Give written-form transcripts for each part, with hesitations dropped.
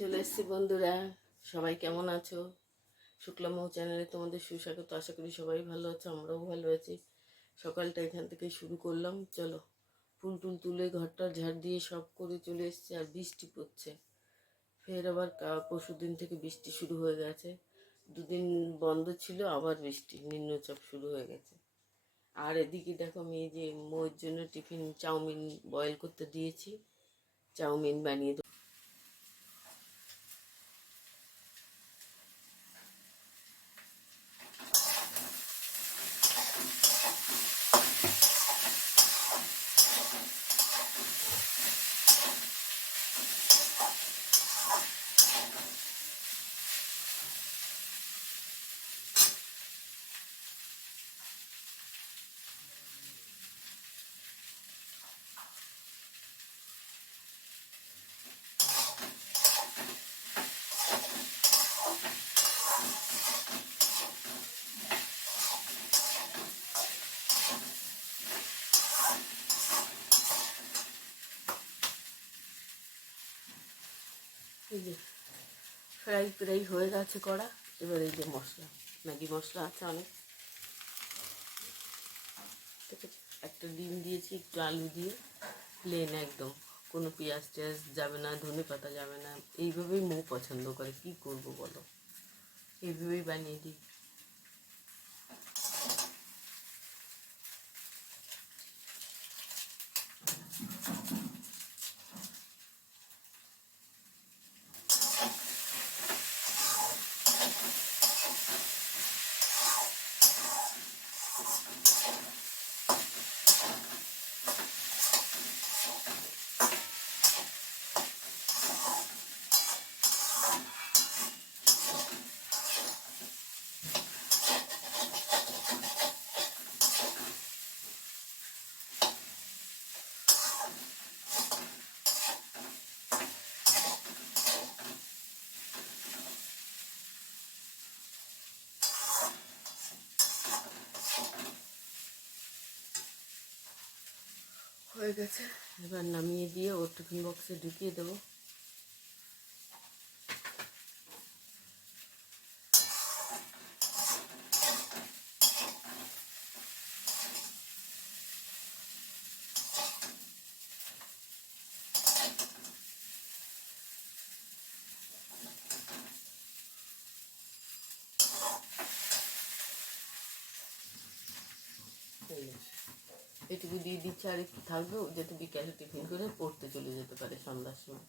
চলে এসেছি বন্ধুরা, সবাই কেমন আছো? শুক্লামৌ চ্যানেলে তোমাদের সুস্বাগত। আশা করি সবাই ভালো আছো, আমরাও ভালো আছি। সকালটা এখান থেকে শুরু করলাম। চলো, ফুল টুল তুলে ঘরটা ঝাড় দিয়ে সব করে চলে এসেছি। আর বৃষ্টি পড়ছে, ফের আবার পরশু দিন থেকে বৃষ্টি শুরু হয়ে গেছে। দুদিন বন্ধ ছিল, আবার বৃষ্টি, নিম্নচাপ শুরু হয়ে গেছে। আর এদিকে দেখো, আমি এই যে মোয়ের জন্য টিফিন চাউমিন বয়েল করতে দিয়েছি, চাউমিন বানিয়ে দেবো। এই যে ফ্রাই ফ্রাই হয়ে গেছে করা। এবার এই যে মশলা, ম্যাগি মশলা আছে অনেক, ঠিক আছে। একটা ডিম দিয়েছি, একটু আলু দিয়ে, প্লেন একদম, কোনো পেঁয়াজ টেয়াজ যাবে না, ধনে পাতা যাবে না। এইভাবেই মৌ পছন্দ করে, কি করব বলো, এইভাবেই বানিয়ে দিই। হয়ে গেছে, এবার নামিয়ে দিয়ে ওর টিফিন বক্সে ঢুকিয়ে দেবো। এটুকু দিয়ে দিচ্ছি, আর একটু থাকবে, যাতে বিকালে টিফিন করে পড়তে চলে যেতে পারে সন্ধ্যার সময়।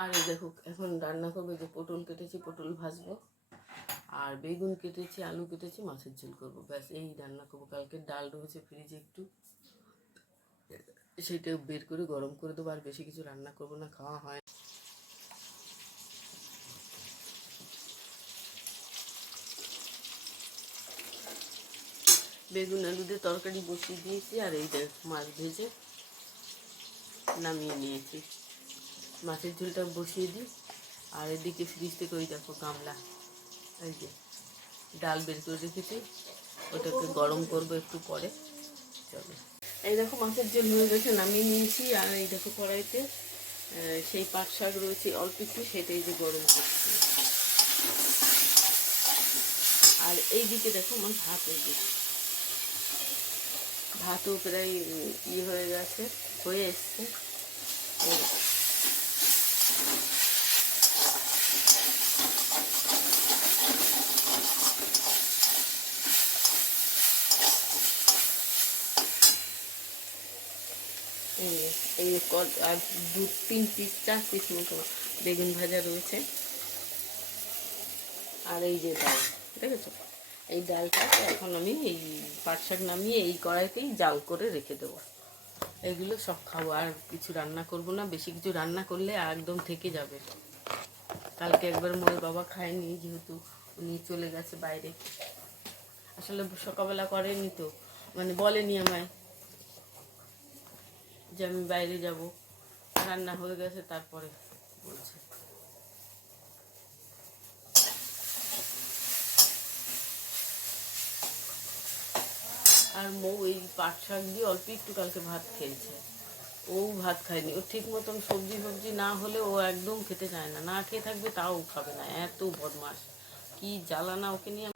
আর এই দেখো, এখন রান্না করবো, যে পটল কেটেছি, পটল ভাজবো, আর বেগুন কেটেছি, আলু কেটেছি, মাছের ঝোল করবো, ব্যাস এই রান্না করবো। কালকে ডাল রয়েছে ফ্রিজে একটু, সেটা বের করে গরম করে দেবো। আর বেশি কিছু রান্না করবো না, খাওয়া হয়। বেগুন আলু দিয়ে তরকারি বসিয়ে দিয়েছি, আর এই দেখ মাছ ভেজে নামিয়ে নিয়েছি। মাছের ঝোলটা বসিয়ে দিই। আর এদিকে ফ্রিজ থেকে ওই দেখো গামলা, এই যে ডাল বের করে রেখেছি, ওটাকে গরম করবো একটু পরে। চলো, এই দেখো মাছের ঝোল হয়ে গেছে, নামিয়ে নিয়েছি। আর এই দেখো কড়াইতে সেই পাট শাক রয়েছে অল্প একটু, সেটাই যে গরম করছি। আর এই দিকে দেখো আমার ভাত, এই যে ভাতও প্রায় হয়ে গেছে, হয়ে এসছে। এই আর 2-3 পিস 4 পিস মতো বেগুন ভাজা রয়েছে। আর এই যে ডাল দেখেছো, এই ডালটাকে এখন আমি এই পাট শাক নামিয়ে এই কড়াইতেই জাল করে রেখে দেবো। এগুলো সব খাবো, আর কিছু রান্না করব না। বেশি কিছু রান্না করলে একদম থেকে যাবে। কালকে একবার মোর বাবা খায়নি, যেহেতু উনি চলে গেছে বাইরে। আসলে সকালবেলা করেনি তো, মানে বলেনি আমায় যে আমি বাইরে যাব, রান্না হয়ে গেছে তারপরে বলছে। আর মৌ এই পাট শাক দিয়ে অল্প একটু কালকে ভাত খেয়েছে, ও ভাত খায়নি। ও ঠিক মতন সবজি ফবজি না হলে ও একদম খেতে চায় না, না খেয়ে থাকবে তাও খাবে না, এত বদমাস, কি জ্বালানা ওকে নিয়ে।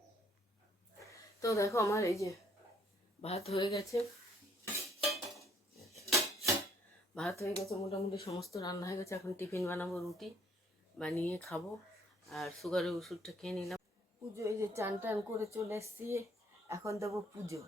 তো দেখো আমার এই যে ভাত হয়ে গেছে, মোটামুটি সমস্ত রান্না হয়ে গেছে। এখন টিফিন বানাবো, রুটি বানিয়ে খাবো, আর সুগারের ওষুধটা খেয়ে নিলাম। পুজো এই যে চান টান করে চলে এসেছি, এখন দেবো পুজো।